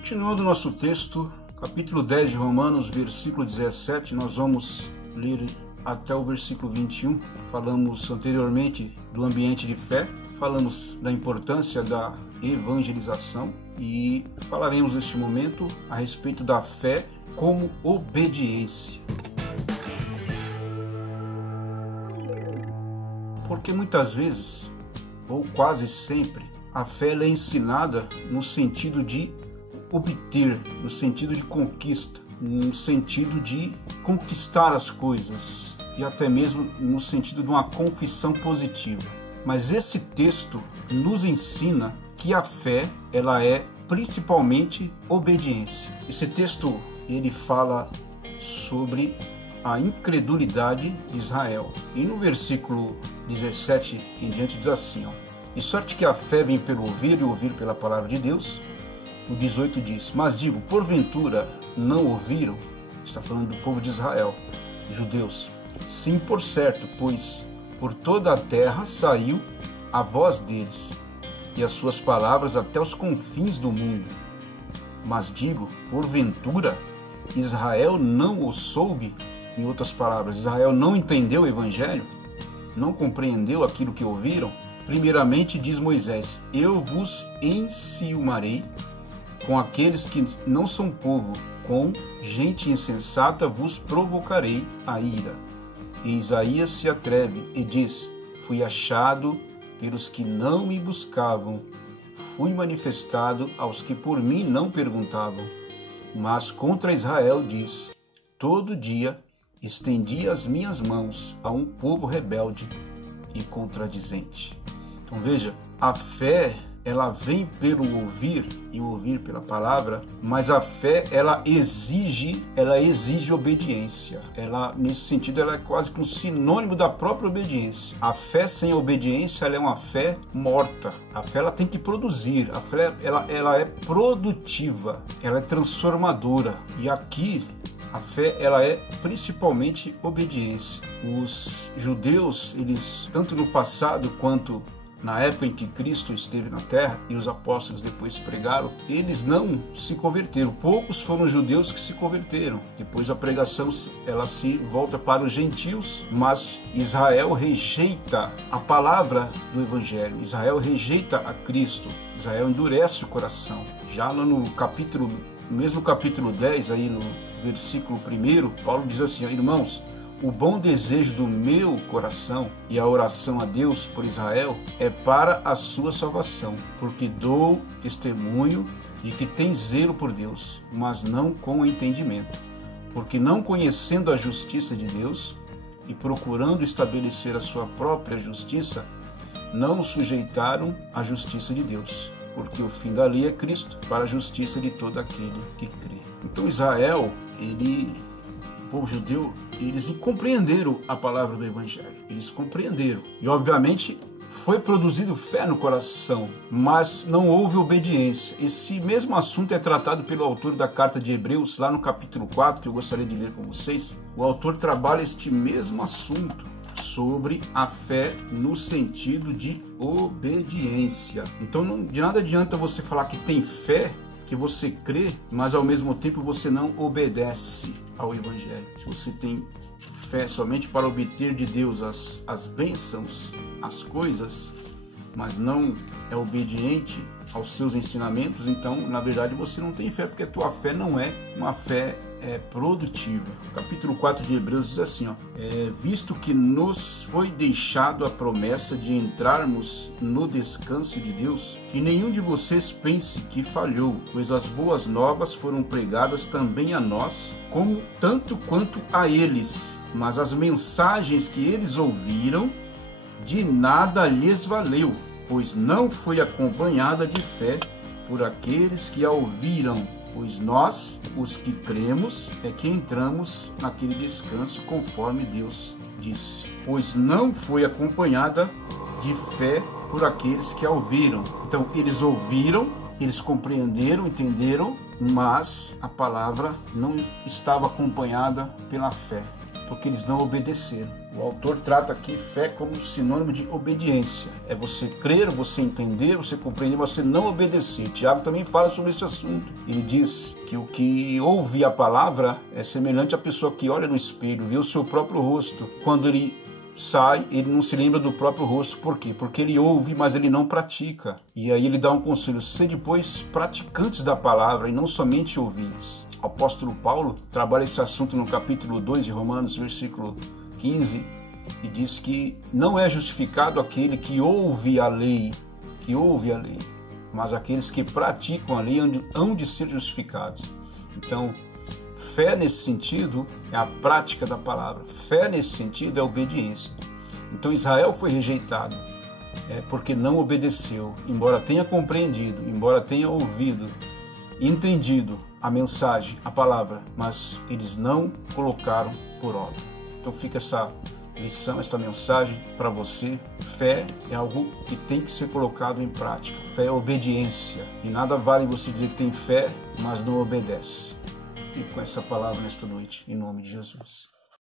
Continuando o nosso texto, capítulo 10 de Romanos, versículo 17, nós vamos ler até o versículo 21. Falamos anteriormente do ambiente de fé, falamos da importância da evangelização e falaremos neste momento a respeito da fé como obediência. Porque muitas vezes, ou quase sempre, a fé é ensinada no sentido de obter, no sentido de conquista, no sentido de conquistar as coisas e até mesmo no sentido de uma confissão positiva. Mas esse texto nos ensina que a fé, ela é principalmente obediência. Esse texto, ele fala sobre a incredulidade de Israel. E no versículo 17 em diante diz assim, de sorte que a fé vem pelo ouvir e ouvir pela palavra de Deus. O 18 diz, mas digo, porventura não ouviram? Está falando do povo de Israel, judeus. Sim, por certo, pois por toda a terra saiu a voz deles, e as suas palavras até os confins do mundo. Mas digo, porventura Israel não o soube? Em outras palavras, Israel não entendeu o evangelho? Não compreendeu aquilo que ouviram? Primeiramente diz Moisés, eu vos enciumarei com aqueles que não são povo, com gente insensata vos provocarei a ira. E Isaías se atreve e diz, fui achado pelos que não me buscavam, fui manifestado aos que por mim não perguntavam. Mas contra Israel diz, todo dia estendi as minhas mãos a um povo rebelde e contradizente. Então veja, a fé, ela vem pelo ouvir e ouvir pela palavra, mas a fé, ela exige obediência. Ela, nesse sentido, ela é quase que um sinônimo da própria obediência. A fé sem obediência, ela é uma fé morta. A fé, ela tem que produzir. A fé, ela é produtiva, ela é transformadora. E aqui, a fé, ela é principalmente obediência. Os judeus, eles, tanto no passado quanto na época em que Cristo esteve na terra e os apóstolos depois pregaram, eles não se converteram. Poucos foram os judeus que se converteram. Depois a pregação, ela se volta para os gentios, mas Israel rejeita a palavra do evangelho. Israel rejeita a Cristo. Israel endurece o coração. Já lá no mesmo capítulo 10, aí no versículo 1, Paulo diz assim, irmãos, o bom desejo do meu coração e a oração a Deus por Israel é para a sua salvação, porque dou testemunho de que tem zelo por Deus, mas não com entendimento, porque não conhecendo a justiça de Deus e procurando estabelecer a sua própria justiça, não sujeitaram à justiça de Deus, porque o fim da lei é Cristo, para a justiça de todo aquele que crê. Então Israel, o povo judeu, eles compreenderam a palavra do evangelho, eles compreenderam. E obviamente foi produzido fé no coração, mas não houve obediência. Esse mesmo assunto é tratado pelo autor da carta de Hebreus, lá no capítulo 4, que eu gostaria de ler com vocês. O autor trabalha este mesmo assunto, sobre a fé no sentido de obediência. Então de nada adianta você falar que tem fé, que você crê, mas ao mesmo tempo você não obedece ao evangelho. Se você tem fé somente para obter de Deus as bênçãos, as coisas, mas não é obediente aos seus ensinamentos, então na verdade você não tem fé, porque a tua fé não é uma fé produtiva. O capítulo 4 de Hebreus diz assim, visto que nos foi deixado a promessa de entrarmos no descanso de Deus, que nenhum de vocês pense que falhou, pois as boas novas foram pregadas também a nós, como tanto quanto a eles, mas as mensagens que eles ouviram de nada lhes valeu, pois não foi acompanhada de fé por aqueles que a ouviram. Pois nós, os que cremos, é que entramos naquele descanso, conforme Deus disse. Pois não foi acompanhada de fé por aqueles que a ouviram. Então, eles ouviram, eles compreenderam, entenderam, mas a palavra não estava acompanhada pela fé. porque eles não obedeceram. O autor trata aqui fé como sinônimo de obediência. É você crer, você entender, você compreender, você não obedecer. Tiago também fala sobre esse assunto. Ele diz que o que ouve a palavra é semelhante à pessoa que olha no espelho, vê o seu próprio rosto. Quando ele sai, ele não se lembra do próprio rosto. Por quê? Porque ele ouve, mas ele não pratica. E aí ele dá um conselho: sede, pois, praticantes da palavra e não somente ouvintes. O apóstolo Paulo trabalha esse assunto no capítulo 2 de Romanos, versículo 15, e diz que não é justificado aquele que ouve a lei, mas aqueles que praticam a lei hão de ser justificados. Então, fé nesse sentido é a prática da palavra. Fé nesse sentido é obediência. Então Israel foi rejeitado porque não obedeceu, embora tenha compreendido, embora tenha ouvido, entendido a mensagem, a palavra, mas eles não colocaram por obra. Então fica essa lição, esta mensagem para você. Fé é algo que tem que ser colocado em prática. Fé é obediência. E nada vale você dizer que tem fé, mas não obedece. Fico com essa palavra nesta noite, em nome de Jesus.